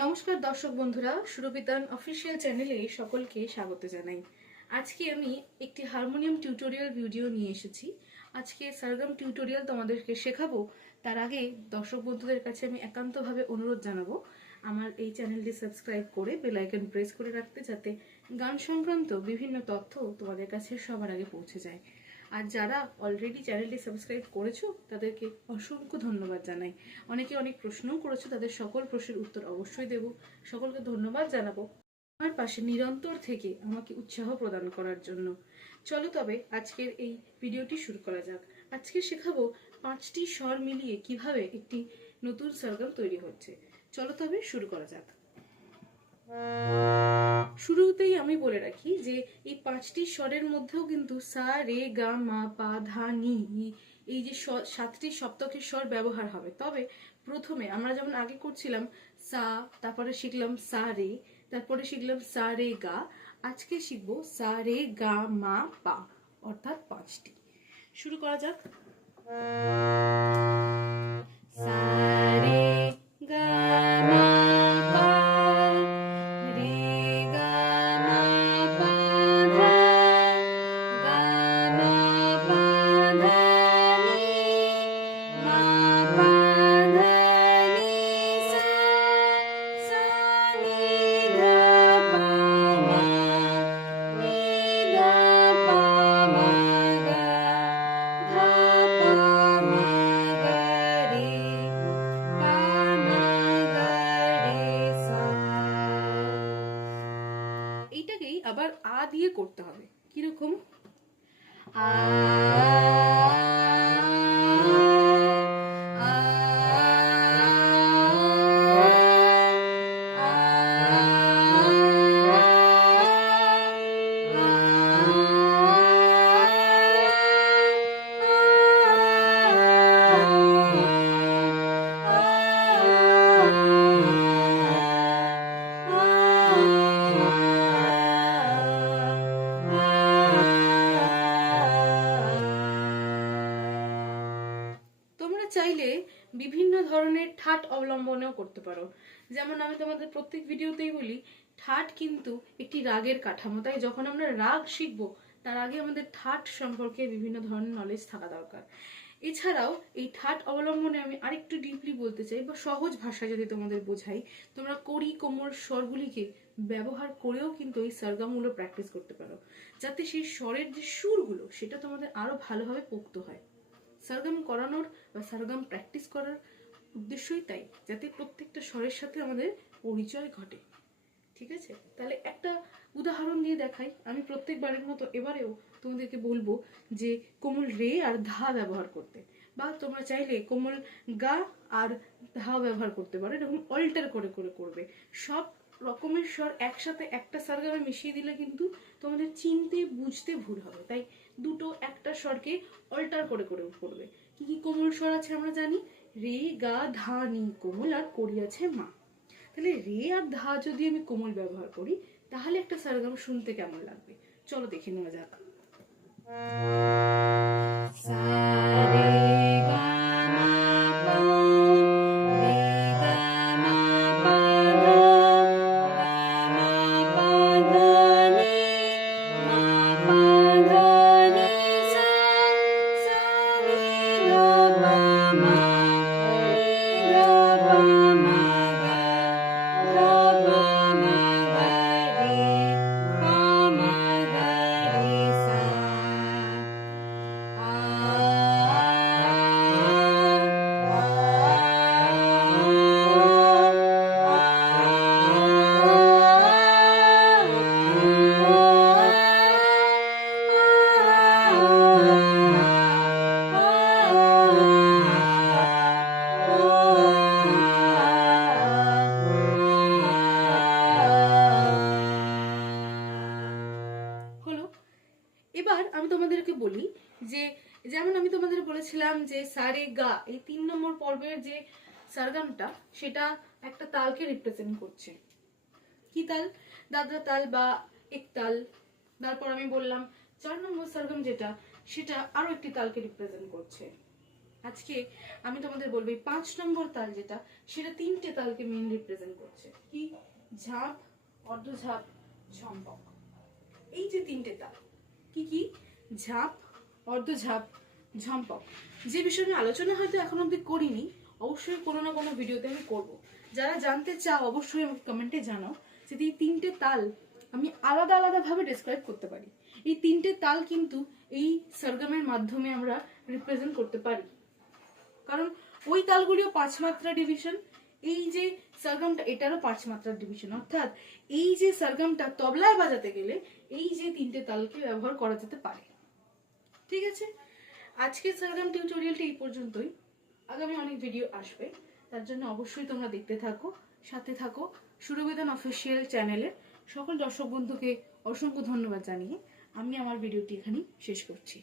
নমস্কার দর্শক বন্ধুরা সুরবিতান অফিসিয়াল চ্যানেলে সকলকে স্বাগত জানাই। আজকে আমি একটি হারমোনিয়াম টিউটোরিয়াল ভিডিও নিয়ে এসেছি। আজকে সারগাম টিউটোরিয়াল তোমাদেরকে শেখাবো। তার আগে দর্শক বন্ধুদের কাছে আমি একান্তভাবে অনুরোধ জানাব, আমার এই চ্যানেলটি সাবস্ক্রাইব করে বেলাইকন প্রেস করে রাখতে যাতে গান সংক্রান্ত বিভিন্ন তথ্য তোমাদের কাছে সবার আগে পৌঁছে যায়। আর যারা অলরেডি চ্যানেলটি সাবস্ক্রাইব করেছ, তাদেরকে অসংখ্য ধন্যবাদ জানাই। অনেকে অনেক প্রশ্নও করেছ, তাদের সকল প্রশ্নের উত্তর অবশ্যই দেব। সকলকে ধন্যবাদ জানাব আমার পাশে নিরন্তর থেকে আমাকে উৎসাহ প্রদান করার জন্য। চলো তবে আজকের এই ভিডিওটি শুরু করা যাক। আজকে শেখাবো পাঁচটি স্বর মিলিয়ে কীভাবে একটি নতুন সরগম তৈরি হচ্ছে। চলো তবে শুরু করা যাক। শুরুতেই আমি বলে রাখি যে এই পাঁচটি স্বরের মধ্যেও কিন্তু সা, রে, গা, মা, পা, ধা, নি এই যে সাতটি সপ্তকের স্বর ব্যবহার হবে। তবে প্রথমে আমরা যেমন আগে করছিলাম সা, তারপরে শিখলাম সা, রে, তারপরে শিখলাম সা, রে, গা, আজকে শিখব সা, রে, গা, মা, পা, অর্থাৎ পাঁচটি। শুরু করা যাক। সা, রে, গা, মা করতে হবে? কীরকম? আ চাইলে বিভিন্ন ধরনের ঠাট অবলম্বনেও করতে পারো। যেমন আমি তোমাদের প্রত্যেক ভিডিওতেই বলি, ঠাট কিন্তু একটি রাগের কাঠামো। তাই যখন আমরা রাগ শিখব, তার আগে আমাদের ঠাট সম্পর্কে বিভিন্ন ধরনের নলেজ থাকা দরকার। এছাড়াও এই ঠাট অবলম্বনে আমি আরেকটু ডিপলি বলতে চাই বা সহজ ভাষায় যদি তোমাদের বোঝাই, তোমরা করি কোমর, স্বরগুলিকে ব্যবহার করেও কিন্তু এই সরগমগুলো প্র্যাকটিস করতে পারো। যাতে সেই স্বরের যে সুরগুলো, সেটা তোমাদের আরও ভালোভাবে পোক্ত হয়। সরগম করানোর বা সরগম প্র্যাকটিস করার উদ্দেশ্যই তাই, যাতে প্রত্যেকটা স্বরের সাথে আমাদের পরিচয় ঘটে। ঠিক আছে? তাহলে একটা উদাহরণ দিয়ে দেখাই। আমি প্রত্যেকবারের মতো এবারেও তোমাদেরকে বলব যে কোমল রে আর ধা ব্যবহার করতে। বা তোমরা চাইলে কোমল গা আর ধা ব্যবহার করতে পারো। এরকম অল্টার করে করে, করবে। সব রকমের স্বর একসাথে একটা সরগমে মিশিয়ে দিলে কিন্তু তোমাদের চিনতে, বুঝতে ভুল হবে। তাই দুটো একটা স্বরকে অল্টার করে করে করবে। কি কি কোমল স্বর আছে আমরা জানি? রে, গা, ধা, নি, কোমল আর করি আছে মা। তাহলে রে আর ধা যদি আমি কোমল ব্যবহার করি, তাহলে একটা সরগম শুনতে কেমন লাগবে? চলো দেখে নেওয়া যাক। সা রে এবার আমি তোমাদেরকে বলি যে, যেমন আমি তোমাদের বলেছিলাম যে সারে গা, এই তিন নম্বর পর্বের যে সারগামটা, সেটা একটা তালকে রিপ্রেজেন্ট করছে। কি তাল? দাদরা তাল বা এক তাল। তারপর আমি বললাম, চার নম্বর সারগাম যেটা, সেটা আরও একটি তালকে রিপ্রেজেন্ট করছে। আজকে আমি তোমাদের বলব পাঁচ নম্বর তাল যেটা, সেটা তিনটে তালকে মেন রিপ্রেজেন্ট করছে। কি? ঝাঁপ, অর্ধঝাঁপ, ঝম্পক। এই যে তিনটে তাল। কি কি? ঝাঁপ, অর্ধঝাঁপ, ঝম্পক। যে বিষয়ে আমি আলোচনা হয়তো এখন অব্দি করিনি, অবশ্যই কোনো না কোনো ভিডিওতে আমি করব। যারা জানতে চাও, অবশ্যই আমাকে কমেন্টে জানাও যে এই তিনটে তাল আমি আলাদা আলাদাভাবে ডিসক্রাইব করতে পারি। এই তিনটে তাল কিন্তু এই সরগমের মাধ্যমে আমরা রিপ্রেজেন্ট করতে পারি। কারণ ওই তালগুলিও পাঁচ মাত্রা ডিভিশন এই যে সরগমটা, এটারও পাঁচ মাত্রার ডিভিশন অর্থাৎ এই যে সরগমটা তবলায় বাজাতে গেলে এই যে তিনটে তালকে ব্যবহার করা যেতে পারে। ঠিক আছে? আজকের সরগম টিউটোরিয়ালটা এই পর্যন্তই। আগামী অনেক ভিডিও আসবে। তার জন্য অবশ্যই তোমরা দেখতে থাকো, সাথে থাকো। সুরবেদন অফিসিয়াল চ্যানেলের সকল দর্শক বন্ধুকে অসংখ্য ধন্যবাদ জানিয়ে আমি আমার ভিডিওটি এখানেই শেষ করছি।